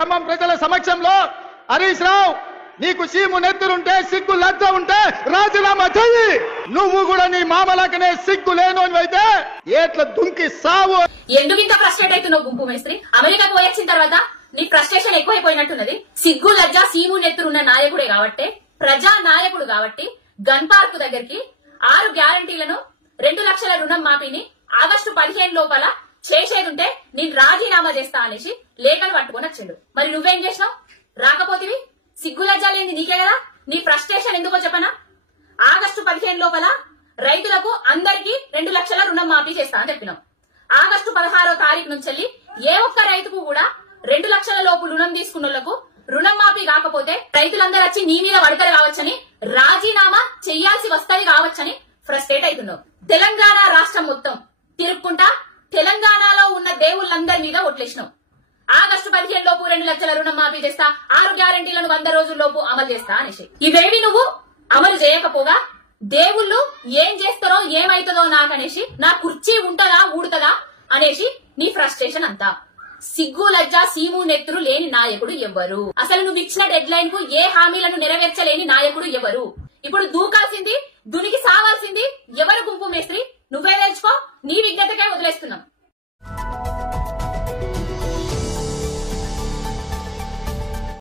ఖమ్మం ప్రజల సమక్షంలో హరీష్ రావు నీకు సీము నెత్తురుంటే సిగ్గు లజ్జ ఉంటే రాజీనామా చెయ్యి. నువ్వు కూడా నీ మామలకనే సిగ్గు లేనోనివైతే ఏట్ల దుంకి సావు. ఎందుకు ఇంత ఫ్రస్ట్రేట్ అవుతున్నావు గుంపు మేస్త్రి? అమెరికాకు పోయొచ్చిన తర్వాత నీ ఫ్రస్ట్రేషన్ ఎక్కువైపోయినట్టున్నది. సిగ్గు లజ్జ సీము నెత్తురున్న నాయకుడే కాబట్టి, ప్రజా నాయకుడు కాబట్టి గన్ పార్క్ దగ్గరికి 6 గ్యారంటీలను 2 లక్షల రుణం మాఫీని ఆగస్టు 15 లోపల చేసేదుంటే నేను రాజీనామా చేస్తా అనేసి లేఖలు పట్టుకొని వచ్చిండు. మరి నువ్వేం చేసినావు? రాకపోతివి. సిగ్గు లజ్జ లేని నీకే కదా. నీ ఫ్రస్ట్రేషన్ ఎందుకో చెప్పనా? ఆగస్టు 15 లోపల రైతులకు అందరికీ 2 లక్షల రుణం మాఫీ చేస్తా అని చెప్పినాం. ఆగస్టు 16వ తారీఖు నుంచి ఏ ఒక్క రైతుకు కూడా 2 లక్షల లోపు రుణం తీసుకున్నోళ్లకు రుణం మాఫీ కాకపోతే రైతులందరూ వచ్చి నీ మీద వడకలు కావచ్చని, రాజీనామా చెయ్యాల్సి వస్తది కావచ్చని ఫ్రస్ట్రేట్ అవుతున్నావు. తెలంగాణ రాష్ట్రం మొత్తం తిరుక్కుంటా తెలంగాణలో ఉన్న దేవుళ్ళందరి మీద ఒట్లేసినావు. ఆగస్టు 15 లోపు 2 లక్షల రుణం మాఫీ చేస్తా, 6 గ్యారంటీలను 100 రోజుల్లోపు అమలు చేస్తా అనేసి ఇవేవి నువ్వు అమలు చేయకపోగా దేవుళ్ళు ఏం చేస్తారో ఏమైతుందో నాకనేసి, నా కుర్చీ ఉంటదా ఊడుతుందా అనేసి నీ ఫ్రస్ట్రేషన్ అంతా. సిగ్గు లజ్జ సీము నెత్తురు లేని నాయకుడు ఎవరు? అసలు నువ్వు ఇచ్చిన డెడ్ లైన్ కు ఏ హామీలను నెరవేర్చలేని నాయకుడు ఎవరు? ఇప్పుడు దూకాల్సింది దునికి సావాల్సింది.